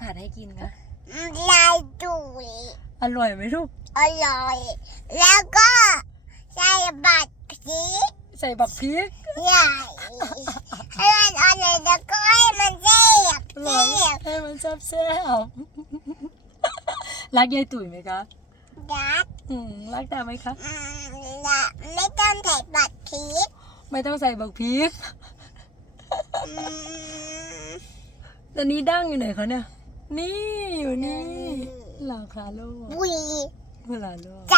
ผัดให้กินคะลายจุ๋ยอร่อยไหมลูกอร่อยแล้วก็ใส่บัตรพีใส่บักพริกใหญ่ให้มันอร่อยแล้วก็ให้มันแซ่บให้มันแซ่บรักยายตุ๋ยไหมคะรักรักตาไหมคะละไม่ต้องใส่บัตรพีไม่ต้องใส่บักพริกตอนนี้ดั้งอยู่ไหนคะเนี่ยนี่อยู่นี่หลาคาโลบุยหลาโลใจ